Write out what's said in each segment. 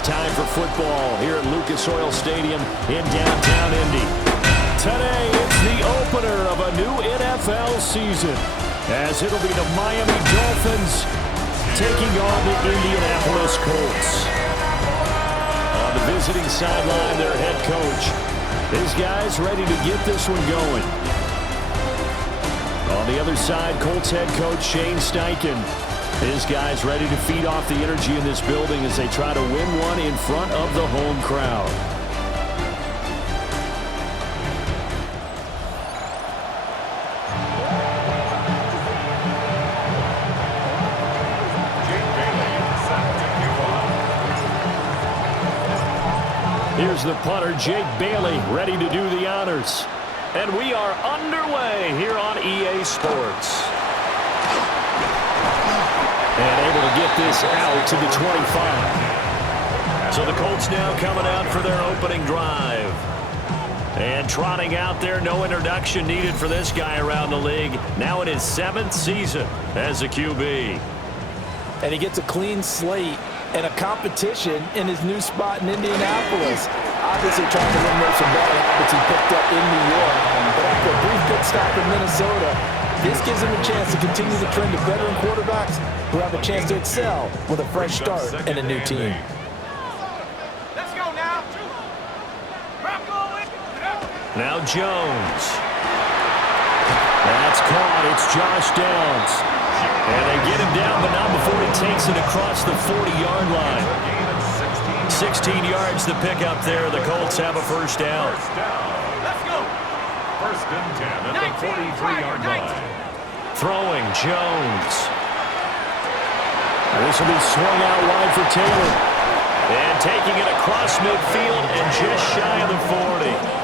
is time for football here at Lucas Oil Stadium in downtown Indy. Today, it's the opener of a new NFL season, as it'll be the Miami Dolphins taking on the Indianapolis Colts. On the visiting sideline, their head coach. His guys ready to get this one going. On the other side, Colts head coach Shane Steichen. His guys ready to feed off the energy in this building as they try to win one in front of the home crowd. Here's the punter, Jake Bailey, ready to do the honors. And we are underway here on EA Sports. And able to get this out to the 25. So the Colts now coming out for their opening drive. And trotting out there, no introduction needed for this guy around the league. Now in his 7th season as a QB. And he gets a clean slate and a competition in his new spot in Indianapolis. Obviously trying to eliminate some bad habits he picked up in New York. But after a brief pit stop in Minnesota, this gives him a chance to continue the trend of veteran quarterbacks who have a chance to excel with a fresh start and a new team. Let's go now. Now Jones. That's caught. It's Josh Downs. And they get him down, but not before he takes it across the 40-yard line. 16 yards to pick up there. The Colts have a first down. Let's go. First and 10 at the 43-yard line. Throwing Jones. This will be swung out wide for Taylor. And taking it across midfield and just shy of the 40.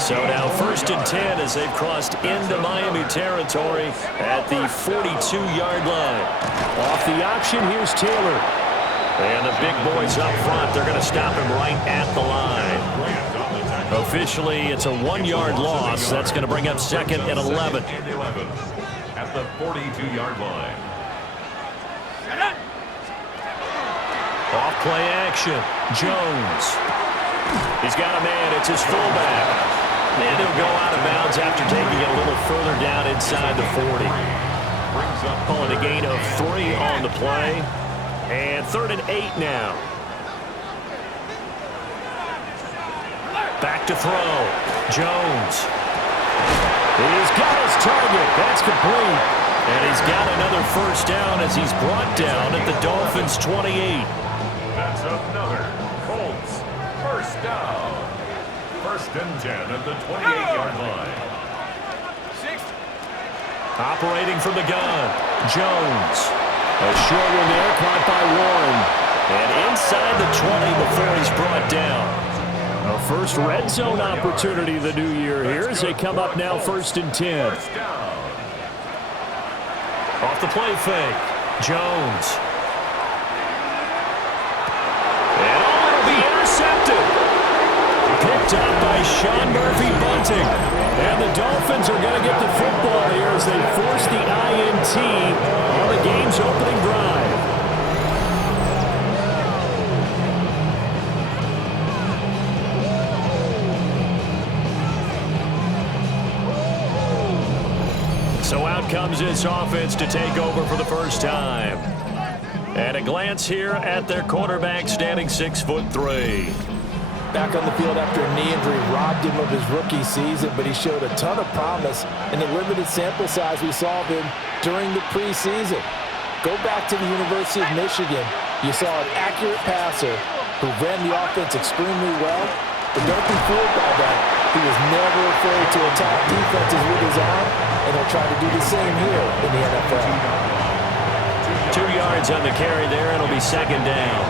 So now first and 10 as they've crossed into Miami territory at the 42-yard line. Off the option, here's Taylor. And the big boys up front, they're going to stop him right at the line. Officially, it's a 1-yard loss. That's going to bring up second and 11. At the 42-yard line. Off play action. Jones. He's got a man. It's his fullback. And he'll go out of bounds after taking it a little further down inside the 40. Calling a gain of 3 on the play. And 3rd and 8 now. Back to throw. Jones. He's got his target. That's complete. And he's got another first down as he's brought down at the Dolphins' 28. That's another Colts first down. First and 10 at the 28-yard line. Operating from the gun. Jones. A short one there, caught by Warren. And inside the 20 before he's brought down. A first red zone opportunity the new year here as they come up now first and 10. Off the play fake. Jones. And it'll be intercepted. Picked up by Sean Murphy-Bunting. And the Dolphins are going to get the football here as they force the INT on the game's opening drive. So out comes this offense to take over for the first time. At a glance here at their quarterback standing 6'3". Back on the field after a knee injury robbed him of his rookie season, but he showed a ton of promise in the limited sample size we saw of him during the preseason. Go back to the University of Michigan. You saw an accurate passer who ran the offense extremely well, but don't be fooled by that. He was never afraid to attack defenses with his arm, and he'll try to do the same here in the NFL. 2 yards on the carry there, and it'll be second down.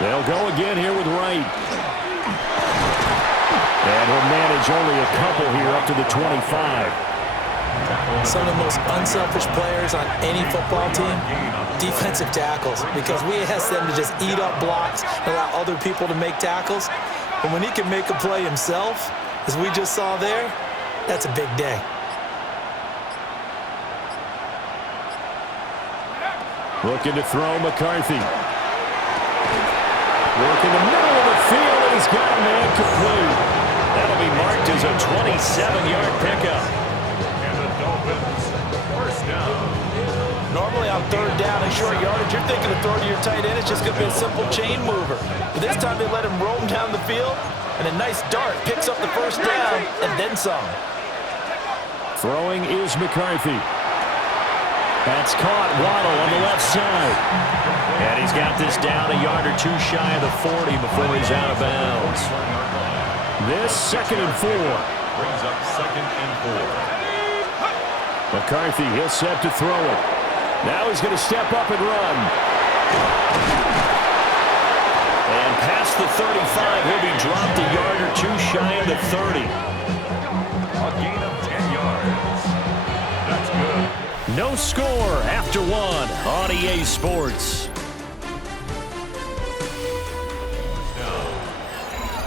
They'll go again here with Wright. And he'll manage only a couple here up to the 25. Some of the most unselfish players on any football team, defensive tackles, because we ask them to just eat up blocks and allow other people to make tackles. And when he can make a play himself, as we just saw there, that's a big day. Looking to throw McCarthy. Working the middle of the field, and he's got a man complete. That'll be marked as a 27-yard pickup. And the Dolphins, first down. Normally on third down and short yardage, you're thinking to throw to your tight end. It's just going to be a simple chain mover. But this time they let him roam down the field, and a nice dart picks up the first down and then some. Throwing is McCarthy. That's caught. Waddle on the left side. And he's got this down a yard or two shy of the 40 before he's out of bounds. This 2nd and 4. Brings up 2nd and 4. McCarthy, he'll set to throw it. Now he's going to step up and run. And past the 35, he'll be dropped a yard or two shy of the 30. A gain of 10 yards. That's good. No score after one on EA Sports.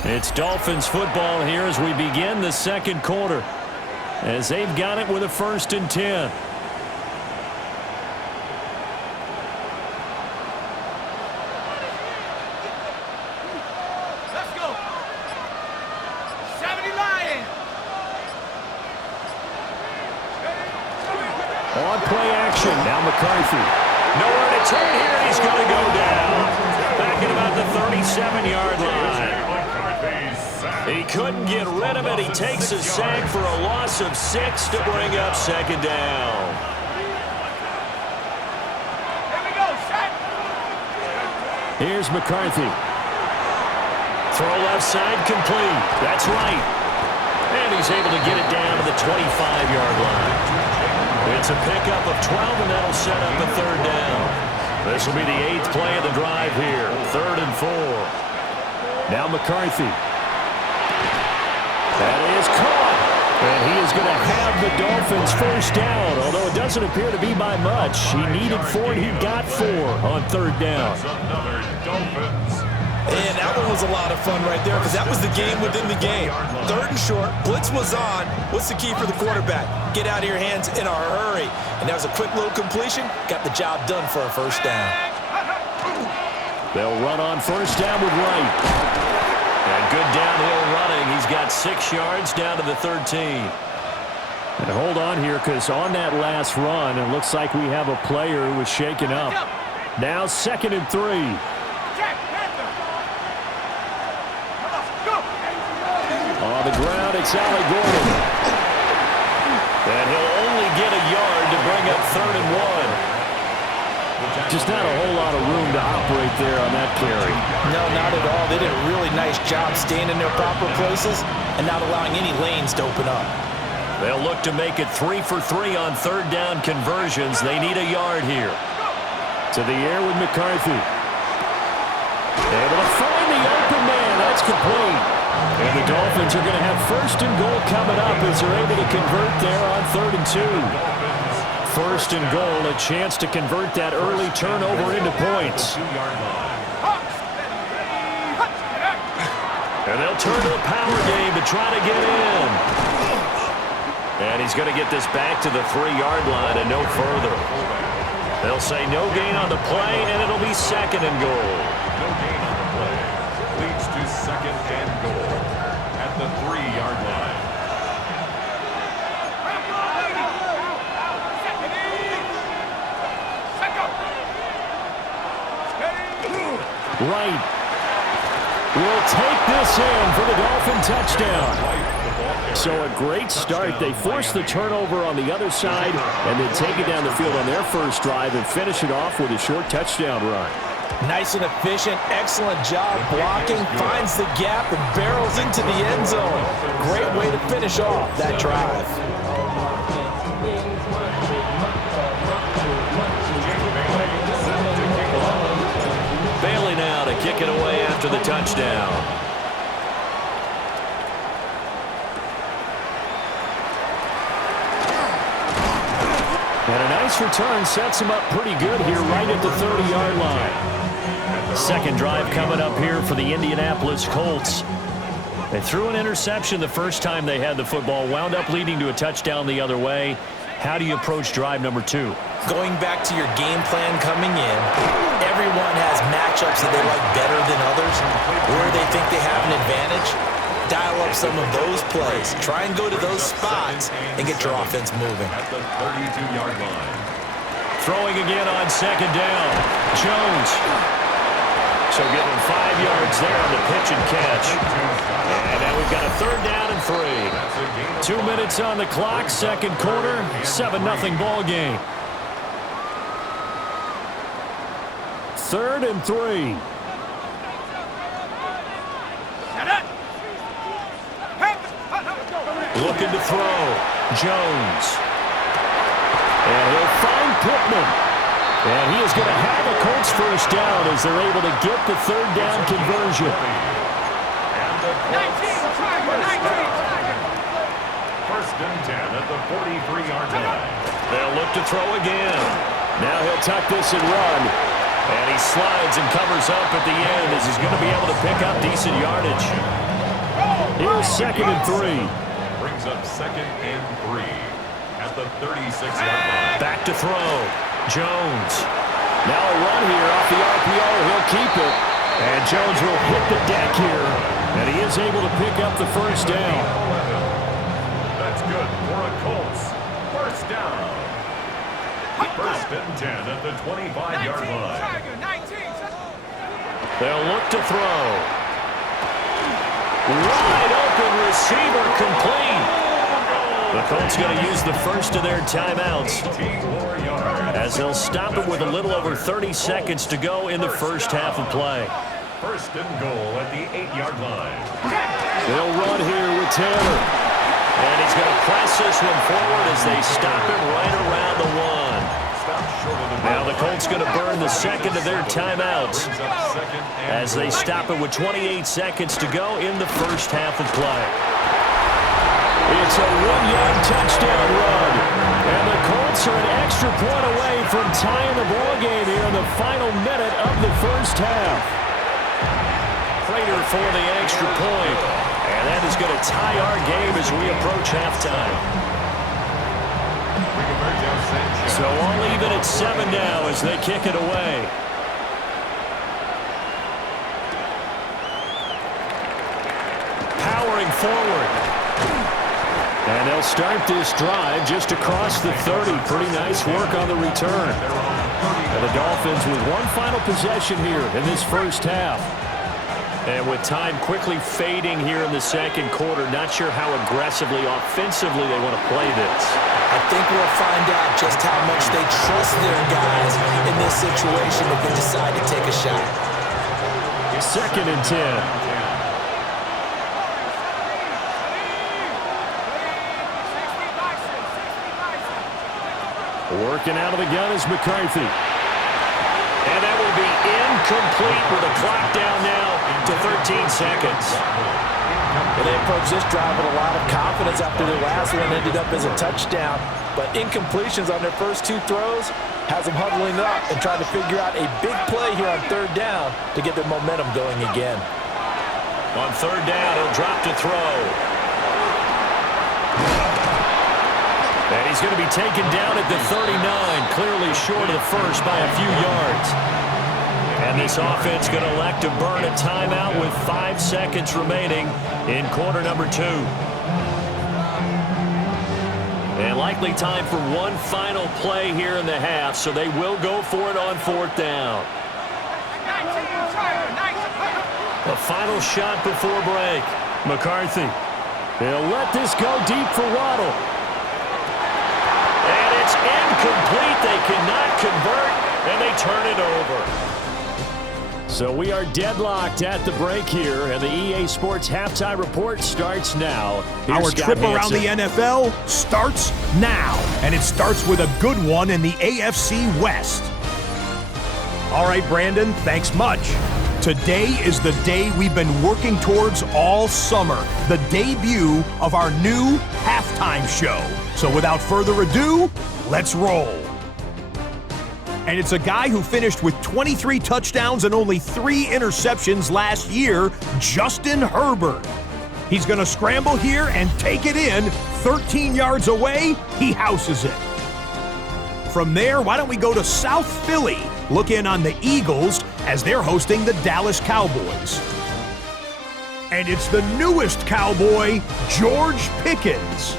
It's Dolphins football here as we begin the second quarter, as they've got it with a 1st and 10. Let's go. 70 Lions. On play action, now McCarthy. Nowhere to turn here, and he's going to go down. Back at about the 37-yard line. He couldn't get rid of it. He takes a sack for a loss of 6 to bring up 2nd down. Here we go, set. Here's McCarthy. Throw left side complete. That's right. And he's able to get it down to the 25-yard line. It's a pickup of 12, and that'll set up a 3rd down. This will be the 8th play of the drive here. 3rd and 4. Now McCarthy. That is caught. And he is going to have the Dolphins first down, although it doesn't appear to be by much. He needed 4, and he got 4 on 3rd down. That's another Dolphins. And that one was a lot of fun right there because that was the game within the game. 3rd and short, blitz was on. What's the key for the quarterback? Get out of your hands in a hurry. And that was a quick little completion. Got the job done for a first down. They'll run on first down with Wright. And good downhill running. He's got 6 yards down to the 13. And hold on here, because on that last run, it looks like we have a player who was shaken up. Now 2nd and 3. On the ground, it's Allie Gordon. And he'll only get a yard to bring up 3rd and 1. Just not a whole lot of room to operate there on that carry. No, not at all. They did a really nice job staying in their proper places and not allowing any lanes to open up. They'll look to make it 3 for 3 on 3rd down conversions. They need a yard here. To the air with McCarthy. Able to find the open man. That's complete. And the Dolphins are going to have 1st and goal coming up as they're able to convert there on 3rd and 2. 1st and goal, a chance to convert that early turnover into points. And they'll turn to the power game to try to get in. And he's going to get this back to the 3-yard line and no further. They'll say no gain on the play, and it'll be 2nd and goal. No gain on the play. Leads to 2nd and goal at the 3-yard line. Wright will take this in for the Dolphin touchdown. So a great start. They force the turnover on the other side and then take it down the field on their first drive and finish it off with a short touchdown run. Nice and efficient, excellent job blocking, finds the gap and barrels into the end zone. Great way to finish off that drive. Bailey now to kick it away after the touchdown. And a nice return sets him up pretty good here right at the 30-yard line. Second drive coming up here for the Indianapolis Colts. They threw an interception the first time they had the football, wound up leading to a touchdown the other way. How do you approach drive number 2? Going back to your game plan coming in, everyone has matchups that they like better than others, where they think they have an advantage. Dial up some of those plays. Try and go to those spots and get your offense moving. At the 32-yard line. Throwing again on second down. Jones. So getting 5 yards there on the pitch and catch. And now we've got a third down and 3. 2 minutes on the clock, second quarter, 7-0 ball game. 3rd and 3. Looking to throw. Jones. And he'll find Pittman. And he is going to have a Colts first down as they're able to get the third down conversion. First and 10 at the 43-yard line. They'll look to throw again. Now he'll tuck this and run. And he slides and covers up at the end as he's going to be able to pick up decent yardage. Here's 2nd and 3. Brings up 2nd and 3 at the 36-yard line. Back to throw. Jones. Now a run here off the RPO. He'll keep it. And Jones will hit the deck here. And he is able to pick up the first down. That's good for a Colts. First down. First and 10 at the 25-yard line. They'll look to throw. Wide open receiver complete. The Colts going to use the first of their timeouts as they'll stop it with a little over 30 seconds to go in the first half of play. First and goal at the 8-yard line. They'll run here with Taylor. And he's going to press this one forward as they stop him right around the 1. Now the Colts going to burn the second of their timeouts as they stop it with 28 seconds to go in the first half of play. It's a 1-yard touchdown run. And the Colts are an extra point away from tying the ball game here in the final minute of the first half. Prater for the extra point. And that is going to tie our game as we approach halftime. So all even at 7 now as they kick it away. Powering forward. And they'll start this drive just across the 30. Pretty nice work on the return. And the Dolphins with one final possession here in this first half. And with time quickly fading here in the second quarter, not sure how aggressively, offensively they want to play this. I think we'll find out just how much they trust their guys in this situation if they decide to take a shot. 2nd and 10. Working out of the gun is McCarthy. And that will be incomplete with a clock down now to 13 seconds. Well, they approached this drive with a lot of confidence after their last one ended up as a touchdown. But incompletions on their first 2 throws has them huddling up and trying to figure out a big play here on 3rd down to get their momentum going again. On 3rd down, he'll drop to throw. And he's going to be taken down at the 39, clearly short of the first by a few yards. And this offense going to elect to burn a timeout with 5 seconds remaining in quarter number 2. And likely time for one final play here in the half, so they will go for it on 4th down. A final shot before break. McCarthy. They'll let this go deep for Waddle. And it's incomplete. They cannot convert, and they turn it over. So we are deadlocked at the break here, and the EA Sports Halftime Report starts now. Here's Our Scott trip around Hansen. the NFL starts now, and it starts with a good one in the AFC West. All right, Brandon, thanks much. Today is the day we've been working towards all summer, the debut of our new halftime show. So without further ado, let's roll. And it's a guy who finished with 23 touchdowns and only 3 interceptions last year, Justin Herbert. He's going to scramble here and take it in. 13 yards away, he houses it. From there, why don't we go to South Philly? Look in on the Eagles as they're hosting the Dallas Cowboys. And it's the newest Cowboy, George Pickens.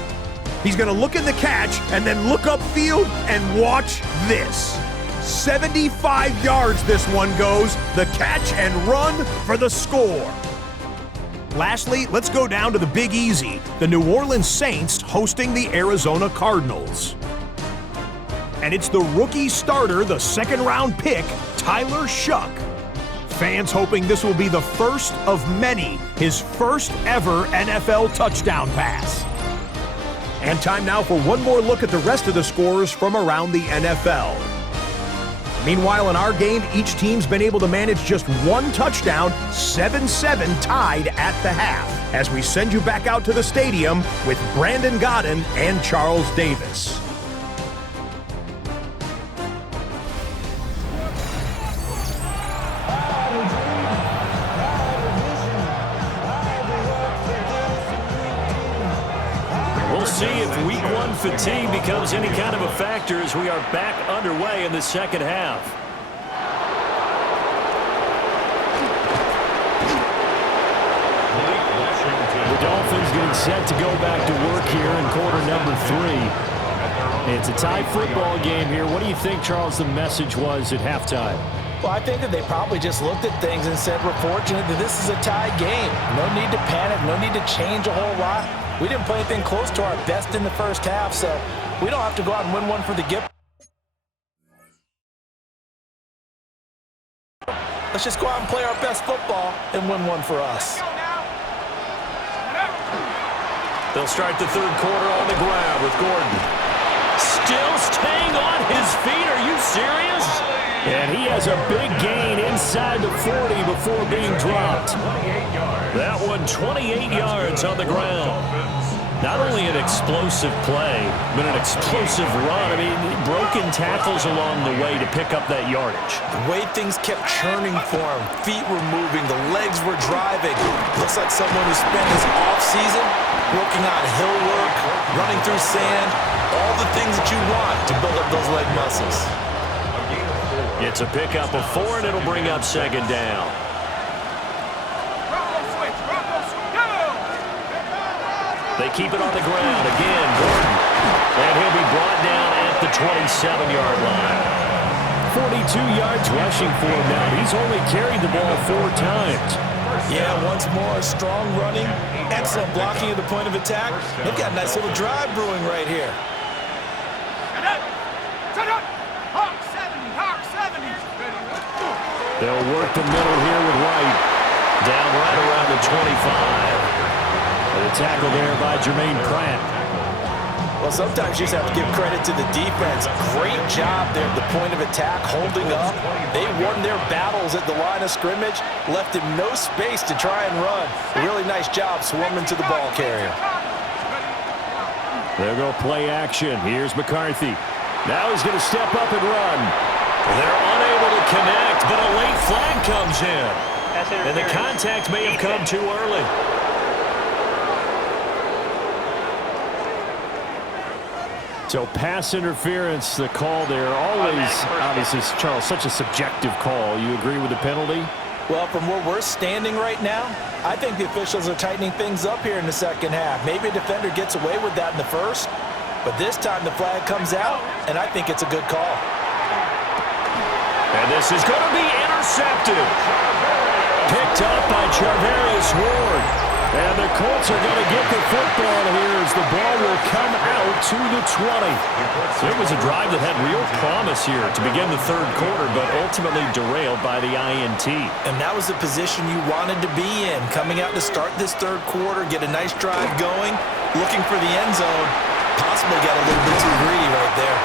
He's going to look in the catch and then look upfield and watch this. 75 yards this one goes. The catch and run for the score. Lastly, let's go down to the Big Easy. The New Orleans Saints hosting the Arizona Cardinals. And it's the rookie starter, the second-round pick, Tyler Shuck. Fans hoping this will be the first of many, his first ever NFL touchdown pass. And time now for one more look at the rest of the scores from around the NFL. Meanwhile, in our game, each team's been able to manage just one touchdown, 7-7 tied at the half, as we send you back out to the stadium with Brandon Godden and Charles Davis. We'll see if week one fatigue becomes any kind of a factor as we are back underway in the second half. The Dolphins getting set to go back to work here in quarter number 3. It's a tie football game here. What do you think, Charles, the message was at halftime? Well, I think that they probably just looked at things and said, we're fortunate that this is a tie game. No need to panic, no need to change a whole lot. We didn't play anything close to our best in the first half, so we don't have to go out and win one for the gift. Let's just go out and play our best football and win one for us. They'll start the third quarter on the ground with Gordon. Still staying on his feet. Are you serious? And he has a big gain inside the 40 before being dropped. That one 28 yards on the ground. Not only an explosive play, but an explosive run. I mean, broken tackles along the way to pick up that yardage. The way things kept churning for him, feet were moving, the legs were driving. Looks like someone who spent his offseason working on hill work, running through sand, all the things that you want to build up those leg muscles. It's a pickup of 4, and it'll bring up second down. They keep it on the ground again, Gordon. And he'll be brought down at the 27-yard line. 42 yards rushing for him now. He's only carried the ball 4 times. Yeah, once more, strong running, excellent blocking at the point of attack. They've got a nice little drive brewing right here. They'll work the middle here with White. Down right around the 25. And a tackle there by Jermaine Pratt. Well, sometimes you just have to give credit to the defense. Great job there at the point of attack, holding up. They won their battles at the line of scrimmage, left him no space to try and run. A really nice job swarming to the ball carrier. They'll go play action. Here's McCarthy. Now he's going to step up and run. They're unable to connect, but a late flag comes in. And the contact may have come too early. So pass interference, the call there. Always, obviously, Charles, such a subjective call. You agree with the penalty? Well, from where we're standing right now, I think the officials are tightening things up here in the second half. Maybe a defender gets away with that in the first, but this time the flag comes out, and I think it's a good call. And this is going to be intercepted. Picked up by Charvarius Ward. And the Colts are going to get the football here as the ball will come out to the 20. So it was a drive that had real promise here to begin the third quarter, but ultimately derailed by the INT. And that was the position you wanted to be in, coming out to start this third quarter, get a nice drive going, looking for the end zone. Possibly got a little bit too greedy right there.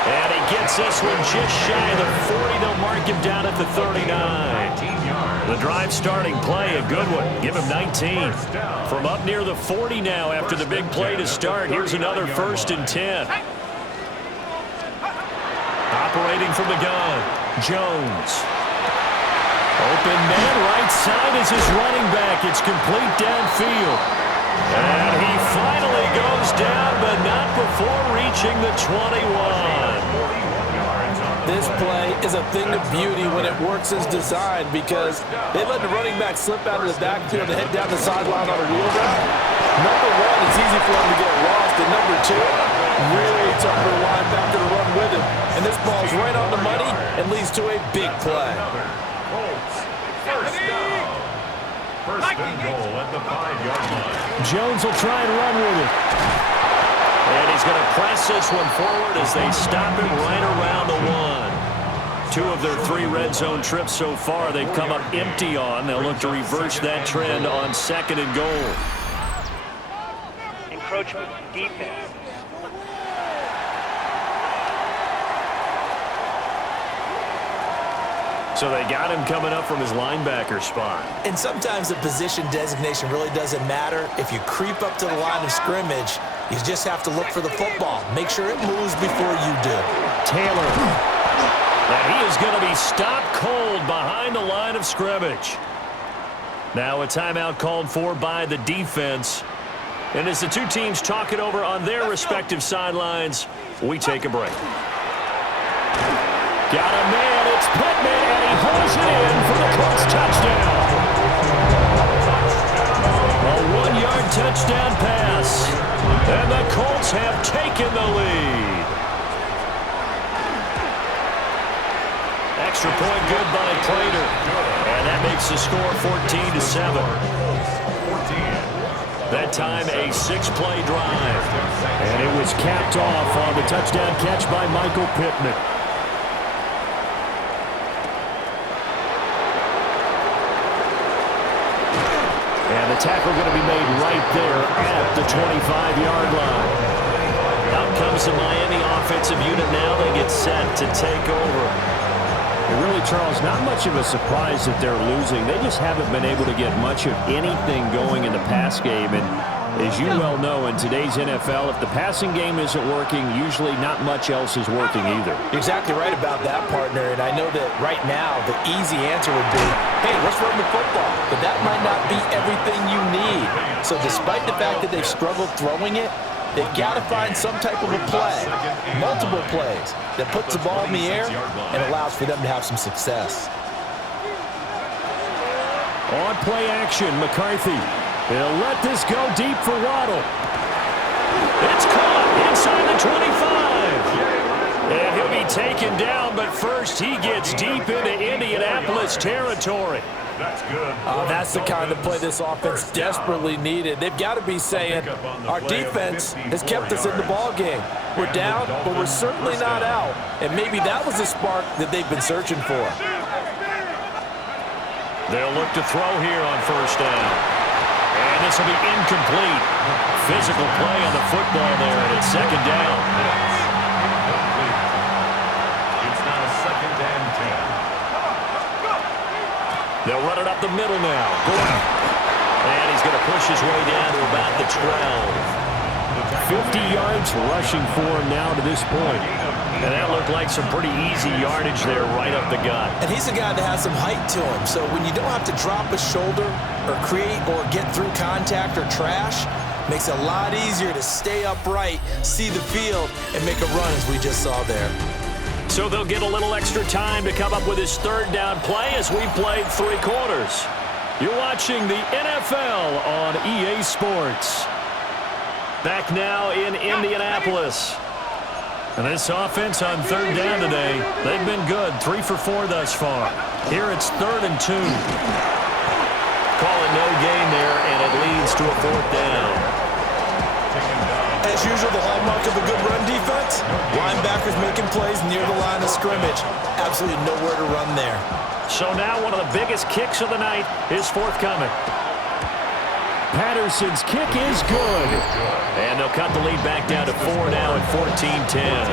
And he gets this one just shy of the 40. They'll mark him down at the 39. The drive starting play, a good one. Give him 19. From up near the 40 now after the big play to start. Here's another 1st and 10. Operating from the gun, Jones. Open man, right side is his running back. It's complete downfield. And he finally goes down, but not before reaching the 21. This play is a thing of beauty when it works as designed because they let the running back slip out of the backfield and head down the sideline on a wheel route. Number one, it's easy for him to get lost. And number two, really tough for the linebacker to run with him. And this ball's right on the money and leads to a big play. First down. First and goal at the 5-yard line. Jones will try and run with it. And he's going to press this one forward as they stop him right around the 1. 2 of their 3 red zone trips so far they've come up empty on. They'll look to reverse that trend on 2nd and goal. Encroachment defense. So they got him coming up from his linebacker spot. And sometimes the position designation really doesn't matter. If you creep up to the line of scrimmage, you just have to look for the football. Make sure it moves before you do. Taylor. And he is going to be stopped cold behind the line of scrimmage. Now a timeout called for by the defense. And as the 2 teams talk it over on their respective sidelines, we take a break. Got a man, it's Pittman, and he hauls it in for the Colts touchdown. A 1-yard touchdown pass, and the Colts have taken the lead. Extra point good by Prater, and that makes the score 14-7. That time a 6-play drive, and it was capped off on the touchdown catch by Michael Pittman. And the tackle going to be made right there at the 25-yard line. Out comes the Miami offensive unit now. They get set to take over. And really, Charles, not much of a surprise that they're losing. They just haven't been able to get much of anything going in the pass game. And as you well know, in today's NFL, if the passing game isn't working, usually not much else is working either. You're exactly right about that, partner. And I know that right now the easy answer would be, hey, let's run the football. But that might not be everything you need. So despite the fact that they've struggled throwing it, they've got to find some type of a play, multiple plays, that puts the ball in the air and allows for them to have some success. On play action, McCarthy. He'll let this go deep for Waddle. It's caught inside the 25. And he'll be taken down, but first he gets deep into Indianapolis territory. That's good. That's the kind of play this offense desperately needed. They've got to be saying, our defense has kept us in the ball game. We're down, but we're certainly not out. And maybe that was the spark that they've been searching for. They'll look to throw here on first down. And this will be incomplete. Physical play on the football there, and it's 2nd down. It's now 2nd and 10. They'll run it up the middle now. And he's going to push his way down to about the 12. 50 yards rushing for him now to this point. And that looked like some pretty easy yardage there right up the gut. And he's a guy that has some height to him. So when you don't have to drop a shoulder or create or get through contact or trash, makes it a lot easier to stay upright, see the field, and make a run as we just saw there. So they'll get a little extra time to come up with his 3rd down play as we played 3 quarters. You're watching the NFL on EA Sports. Back now in Indianapolis. And this offense on 3rd down today, they've been good. 3 for 4 thus far. Here it's 3rd and 2. Call it no gain there, and it leads to a 4th down. As usual, the hallmark of a good run defense, linebackers making plays near the line of scrimmage. Absolutely nowhere to run there. So now one of the biggest kicks of the night is forthcoming. Patterson's kick is good. And they'll cut the lead back down to 4 now at 14-10.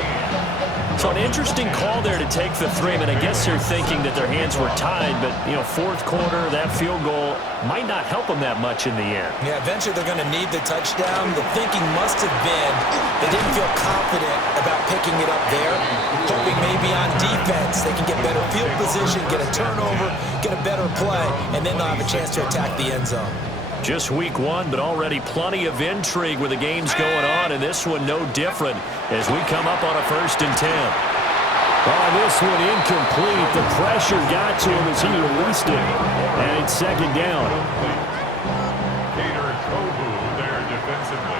So an interesting call there to take the 3. I mean, I guess they're thinking that their hands were tied, but, you know, fourth quarter, that field goal might not help them that much in the end. Yeah, eventually they're going to need the touchdown. The thinking must have been they didn't feel confident about picking it up there, hoping maybe on defense they can get better field position, get a turnover, get a better play, and then they'll have a chance to attack the end zone. Just week 1, but already plenty of intrigue with the games going on, and this one no different as we come up on a 1st and 10. Oh, this one incomplete. The pressure got to him as he released it, and it's 2nd down. Gator Kobu there defensively.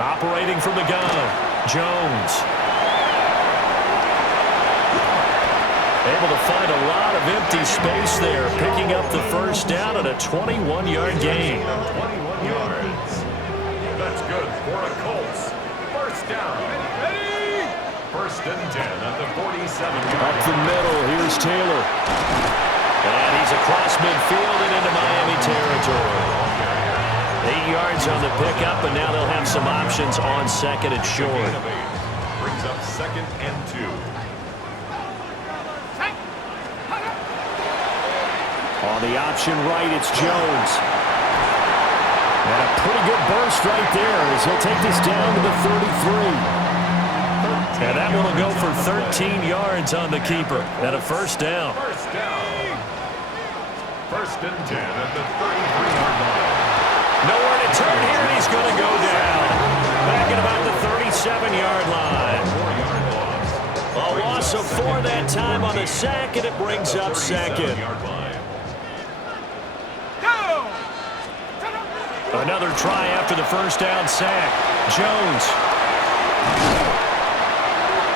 Operating from the gun, Jones. Able to find a lot of empty space there, picking up the 1st down on a 21-yard gain. 21 yards. That's good for a Colts. 1st down. 1st and 10 at the 47-yard Up the middle, here's Taylor. And he's across midfield and into Miami territory. 8 yards on the pickup, and now they'll have some options on 2nd and short. Brings up 2nd and 2. On the option right, it's Jones. And a pretty good burst right there as he'll take this down to the 33. And that one will go for 13 yards on the keeper and a 1st down. 1st down. 1st and 10 at the 33-yard line. Nowhere to turn here, and he's going to go down. Back at about the 37-yard line. 4-yard loss. A loss of 4 that time on the sack, and it brings up 2nd. Another try after the 1st down sack. Jones.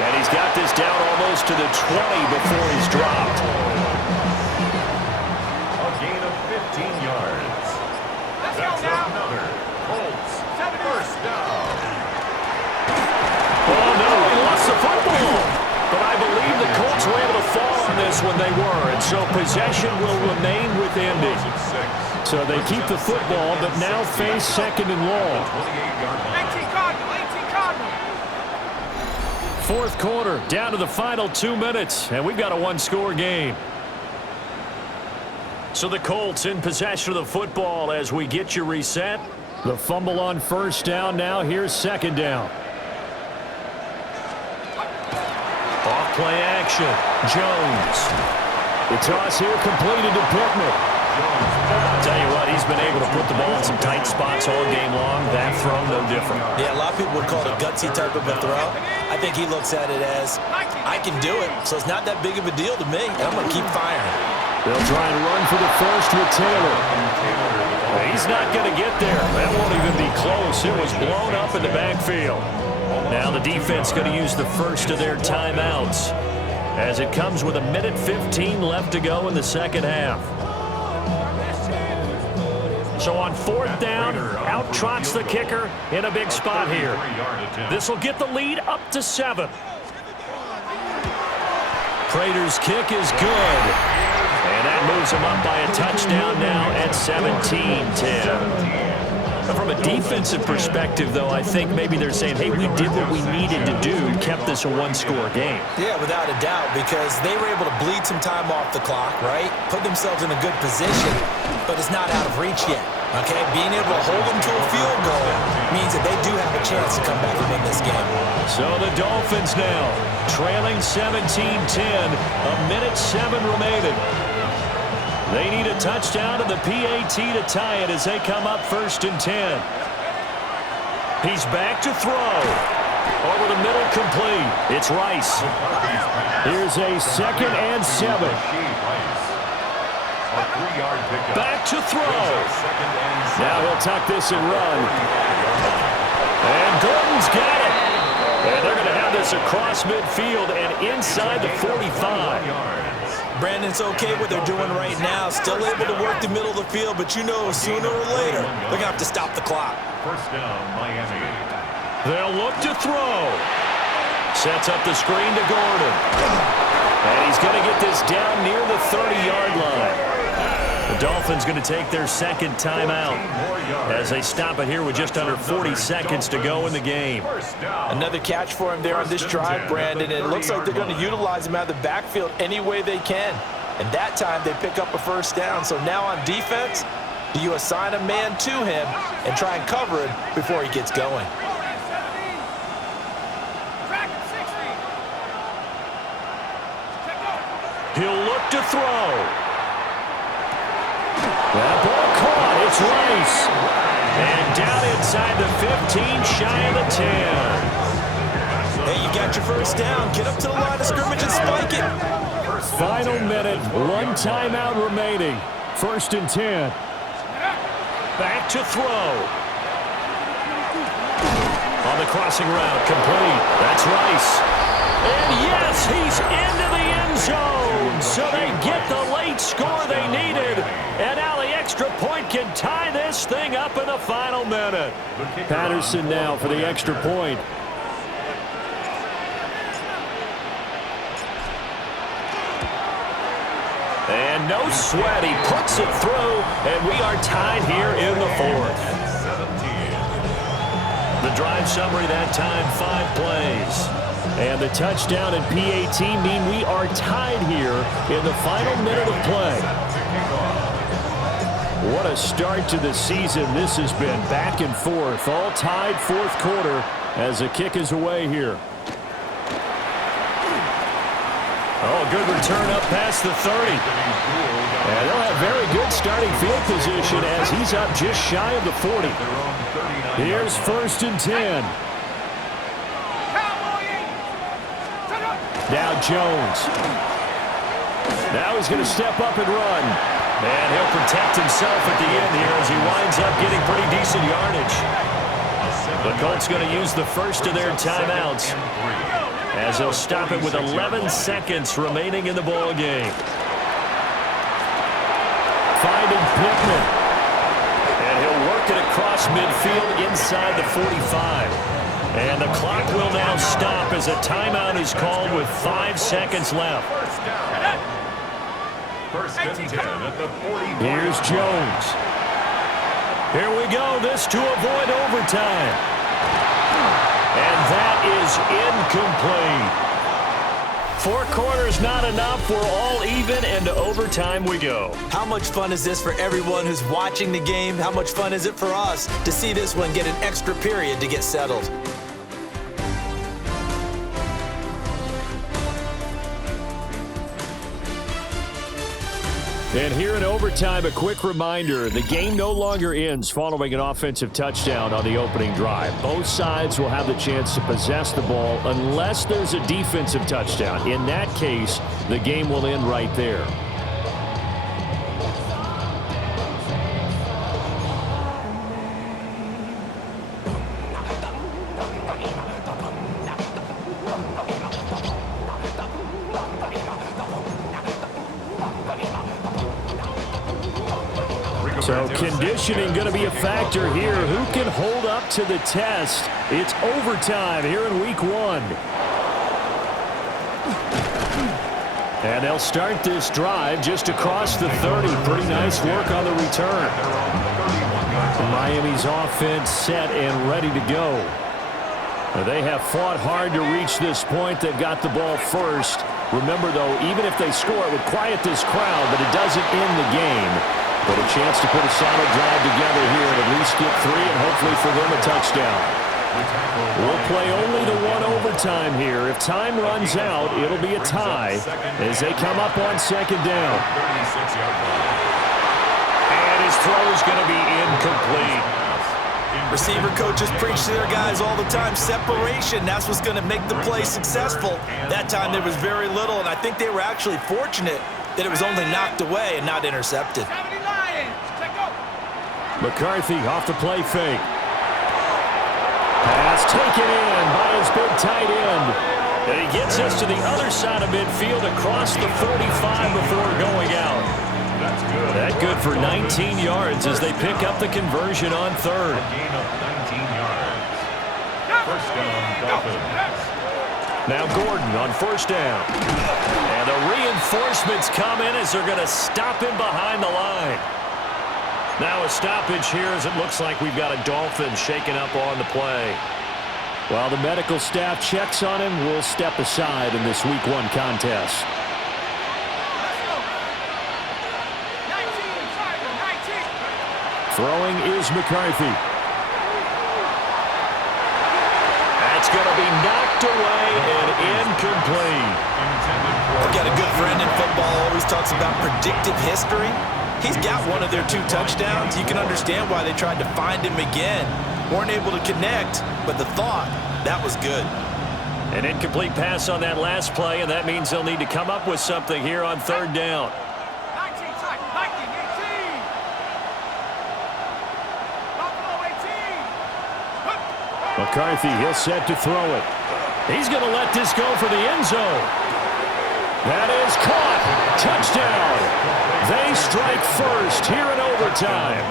And he's got this down almost to the 20 before he's dropped. A gain of 15 yards. That's another Colts 1st down. Oh, no, he lost the football. But I believe the Colts were able to fall on this when they were, and so possession will remain with Indy. So they keep the football, but now face 2nd and long. 18 Cardinal. 18 Cardinal. 4th quarter, down to the final 2 minutes, and we've got a 1-score game. So the Colts in possession of the football as we get you reset. The fumble on 1st down, now here's 2nd down. Off-play action, Jones. The toss here completed to Pittman. Tell you what, he's been able to put the ball in some tight spots all game long. That throw, no different. Yeah, a lot of people would call it a gutsy type of a throw. I think he looks at it as, I can do it, so it's not that big of a deal to me, and I'm going to keep firing. They'll try and run for the 1st with Taylor. He's not going to get there. That won't even be close. It was blown up in the backfield. Now the defense going to use the 1st of their timeouts as it comes with 1:15 left to go in the 2nd half. So on 4th down, out trots the kicker in a big spot here. This will get the lead up to 7. Prater's kick is good. And that moves him up by a touchdown now at 17-10. From a defensive perspective, though, I think maybe they're saying, hey, we did what we needed to do, kept this a 1-score game. Yeah, without a doubt, because they were able to bleed some time off the clock, right? Put themselves in a good position, but it's not out of reach yet, okay? Being able to hold them to a field goal means that they do have a chance to come back and win this game. So the Dolphins now trailing 17-10, 1:07 remaining. They need a touchdown to the PAT to tie it as they come up 1st and 10. He's back to throw. Over the middle, complete. It's Rice. Here's a 2nd and 7. Back to throw. Now he'll tuck this and run. And Gordon's got it. And they're going to have this across midfield and inside the 45. Brandon, it's okay what they're doing right now. Still able to work the middle of the field, but you know sooner or later they're going to have to stop the clock. 1st down, Miami. They'll look to throw. Sets up the screen to Gordon. And he's going to get this down near the 30-yard line. The Dolphins going to take their second timeout as they stop it here with just under 40 seconds to go in the game. Another catch for him there on this drive, Brandon, and it looks like they're going to utilize him out of the backfield any way they can. And that time they pick up a first down. So now on defense, do you assign a man to him and try and cover him before he gets going? He'll look to throw. That ball caught. It's Rice. And down inside the 15, shy of the 10. Hey, you got your first down. Get up to the line of scrimmage and spike it. Final minute, one timeout remaining. 1st and 10. Back to throw. On the crossing route, complete. That's Rice. And yes, he's into the end zone. So they get the late score they needed. And now the extra point can tie this thing up in the final minute. Patterson now for the extra point. And no sweat, he puts it through, and we are tied here in the 4th. The drive summary that time, 5 plays. And the touchdown and PAT mean we are tied here in the final minute of play. What a start to the season this has been. Back and forth, all tied 4th quarter as the kick is away here. Oh, good return up past the 30. And they'll have very good starting field position as he's up just shy of the 40. Here's 1st and 10. Now Jones. Now he's going to step up and run. And he'll protect himself at the end here as he winds up getting pretty decent yardage. The Colts going to use the first of their timeouts as they'll stop it with 11 seconds remaining in the ball game. Finding Pittman. And he'll work it across midfield inside the 45. And the clock will now stop as a timeout is called with 5 seconds left. 1st and 10 at the 45. Here's Jones. Here we go. This to avoid overtime. And that is incomplete. 4 quarters not enough. We're all even, and to overtime we go. How much fun is this for everyone who's watching the game? How much fun is it for us to see this one get an extra period to get settled? And here in overtime, a quick reminder, the game no longer ends following an offensive touchdown on the opening drive. Both sides will have the chance to possess the ball unless there's a defensive touchdown. In that case, the game will end right there. So conditioning going to be a factor here. Who can hold up to the test? It's overtime here in week 1. And they'll start this drive just across the 30. Pretty nice work on the return. Miami's offense set and ready to go. They have fought hard to reach this point. They've got the ball first. Remember, though, even if they score, it would quiet this crowd, but it doesn't end the game. But a chance to put a solid drive together here and at least get 3 and hopefully for them a touchdown. We'll play only the 1 overtime here. If time runs out, it'll be a tie as they come up on 2nd down. And his throw is going to be incomplete. Receiver coaches preach to their guys all the time. Separation, that's what's going to make the play successful. That time there was very little, and I think they were actually fortunate that it was only knocked away and not intercepted. McCarthy off the play fake. Pass taken in by his big tight end. And he gets us to the other side of midfield across the 45 before going out. That good for 19 yards as they pick up the conversion on 3rd. Gain of 19 yards. 1st down, Dophins. Now Gordon on 1st down. And they'll reinforcements come in as they're going to stop him behind the line. Now a stoppage here as it looks like we've got a Dolphin shaken up on the play. While the medical staff checks on him, we'll step aside in this Week 1 contest. Throwing is McCarthy. That's going to be knocked away and incomplete. I've got a good friend in football, always talks about predictive history. He's got one of their 2 touchdowns. You can understand why they tried to find him again. Weren't able to connect, but the thought, that was good. An incomplete pass on that last play, and that means they'll need to come up with something here on 3rd down. McCarthy, he'll set to throw it. He's going to let this go for the end zone. That is caught. Touchdown. They strike first here in overtime.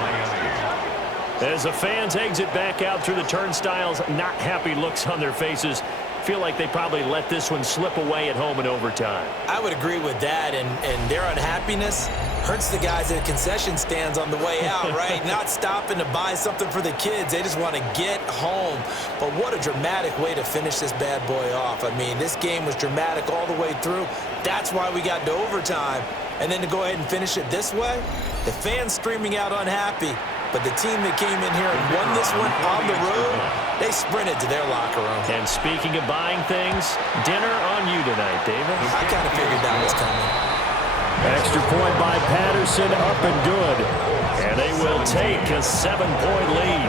As the fans exit back out through the turnstiles, not happy looks on their faces. Feel like they probably let this one slip away at home in overtime. I would agree with that, and their unhappiness hurts the guys at concession stands on the way out, right? Not stopping to buy something for the kids. They just want to get home. But what a dramatic way to finish this bad boy off. I mean, this game was dramatic all the way through. That's why we got to overtime. And then to go ahead and finish it this way, the fans streaming out unhappy. But the team that came in here and won this one on the road, they sprinted to their locker room. And speaking of buying things, dinner on you tonight, David. I kind of figured that was coming. Extra point by Patterson, up and good. And they will take a 7-point lead.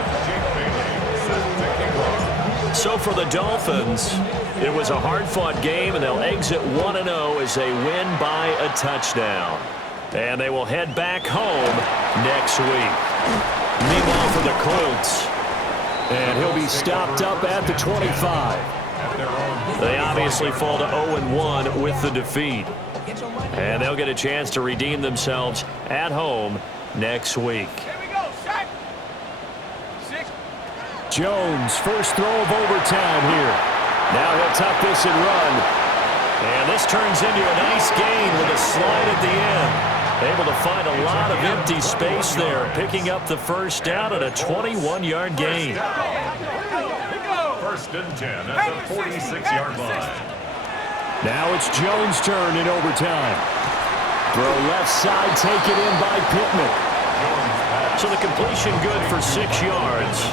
So for the Dolphins, it was a hard-fought game, and they'll exit 1-0 as they win by a touchdown. And they will head back home next week. Meanwhile for the Colts, and he'll be stopped up at the 25. They obviously fall to 0-1 with the defeat. And they'll get a chance to redeem themselves at home next week. Jones, first throw of overtime here. Now he'll tuck this and run. And this turns into a nice gain with a slide at the end. Able to find a lot of empty space there, picking up the first down at a 21-yard gain. 1st and 10 at the 46-yard line. Now it's Jones' turn in overtime. Throw left side, taken in by Pittman. So the completion good for 6 yards.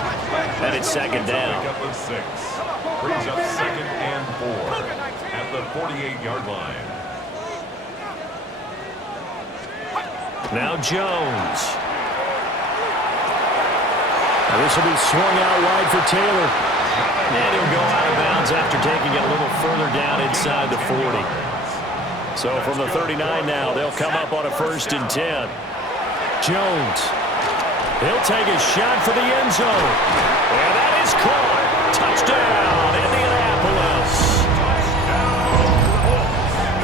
And it's 2nd down. Brings up 2nd and 4 at the 48-yard line. Now Jones. Now this will be swung out wide for Taylor. And he'll go out of bounds after taking it a little further down inside the 40. So from the 39 now, they'll come up on a 1st and 10. Jones. He'll take a shot for the end zone. And that is caught. Touchdown, Indianapolis.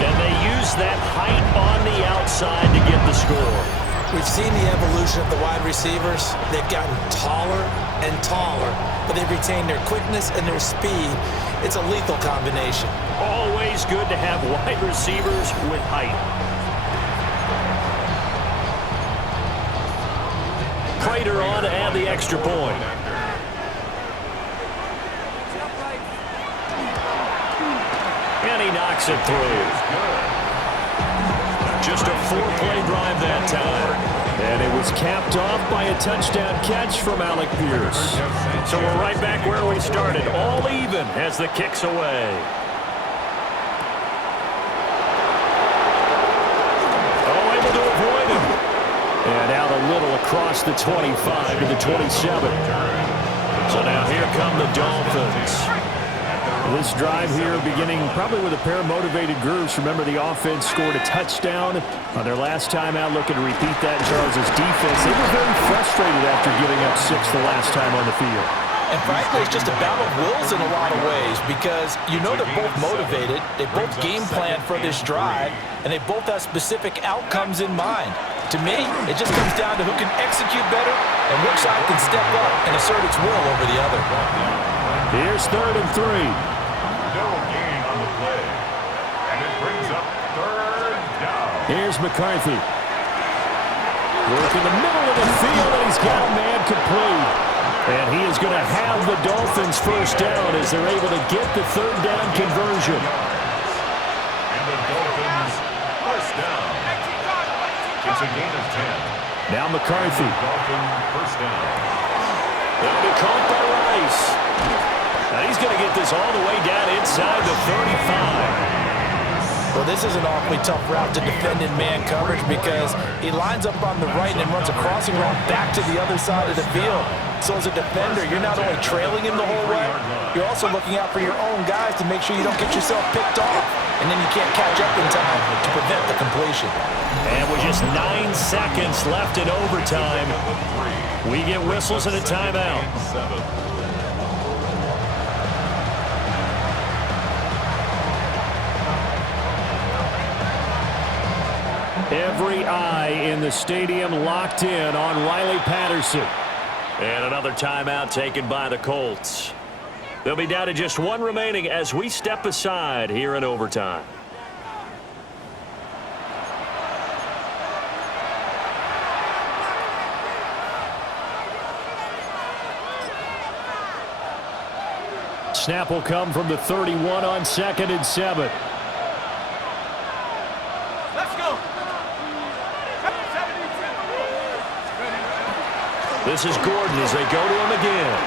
And they use that height on the outside to get the score. We've seen the evolution of the wide receivers. They've gotten taller and taller, but they've retained their quickness and their speed. It's a lethal combination. Always good to have wide receivers with height. Prater on to add the extra point. And he knocks it through. Just a 4-play drive that time. And it was capped off by a touchdown catch from Alec Pierce. So we're right back where we started, all even as the kick's away. Oh, able to avoid him. And out a little across the 25 to the 27. So now here come the Dolphins. This drive here beginning probably with a pair of motivated groups. Remember, the offense scored a touchdown on their last time out, looking to repeat that in Charles' defense. They were very frustrated after giving up 6 the last time on the field. And frankly, it's just a battle of wills in a lot of ways because you know they're both motivated, they both game plan for this drive, and they both have specific outcomes in mind. To me, it just comes down to who can execute better and which side can step up and assert its will over the other. Here's 3rd and 3. No gain on the play. And it brings up 3rd is McCarthy. Work in the middle of the field, and he's got a man complete. And he is going to have the Dolphins first down as they're able to get the third down conversion. And the Dolphins first down. It's a gain of 10. Now McCarthy. Dolphins first down. That'll be caught by Rice. Now he's going to get this all the way down inside the 35. Well, this is an awfully tough route to defend in man coverage because he lines up on the right and then runs a crossing route back to the other side of the field. So as a defender, you're not only trailing him the whole way, you're also looking out for your own guys to make sure you don't get yourself picked off. And then you can't catch up in time to prevent the completion. And with just 9 seconds left in overtime, we get whistles and a timeout. Every eye in the stadium locked in on Riley Patterson. And another timeout taken by the Colts. They'll be down to just one remaining as we step aside here in overtime. Snap will come from the 31 on 2nd and 7. Let's go. This is Gordon as they go to him again.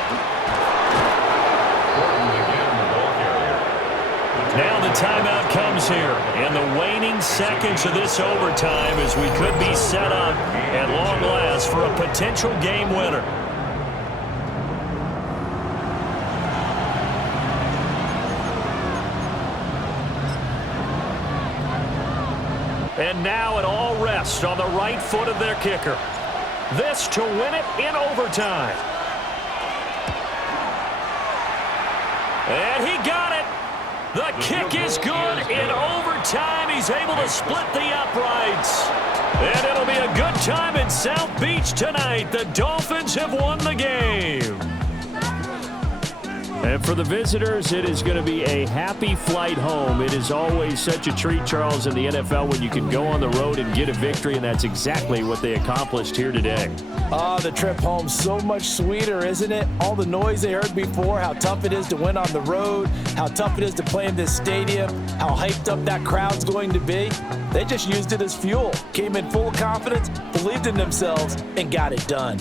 Now the timeout comes here. And the waning seconds of this overtime as we could be set up at long last for a potential game winner. And now it all rests on the right foot of their kicker. This to win it in overtime. And he got it. The kick is good in overtime. He's able to split the uprights. And it'll be a good time in South Beach tonight. The Dolphins have won the game. And for the visitors, it is going to be a happy flight home. It is always such a treat, Charles, in the NFL when you can go on the road and get a victory, and that's exactly what they accomplished here today. The trip home so much sweeter, isn't it? All the noise they heard before, how tough it is to win on the road, how tough it is to play in this stadium, how hyped up that crowd's going to be. They just used it as fuel, came in full of confidence, believed in themselves, and got it done.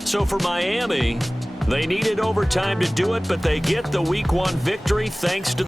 So for Miami, they needed overtime to do it, but they get the Week 1 victory thanks to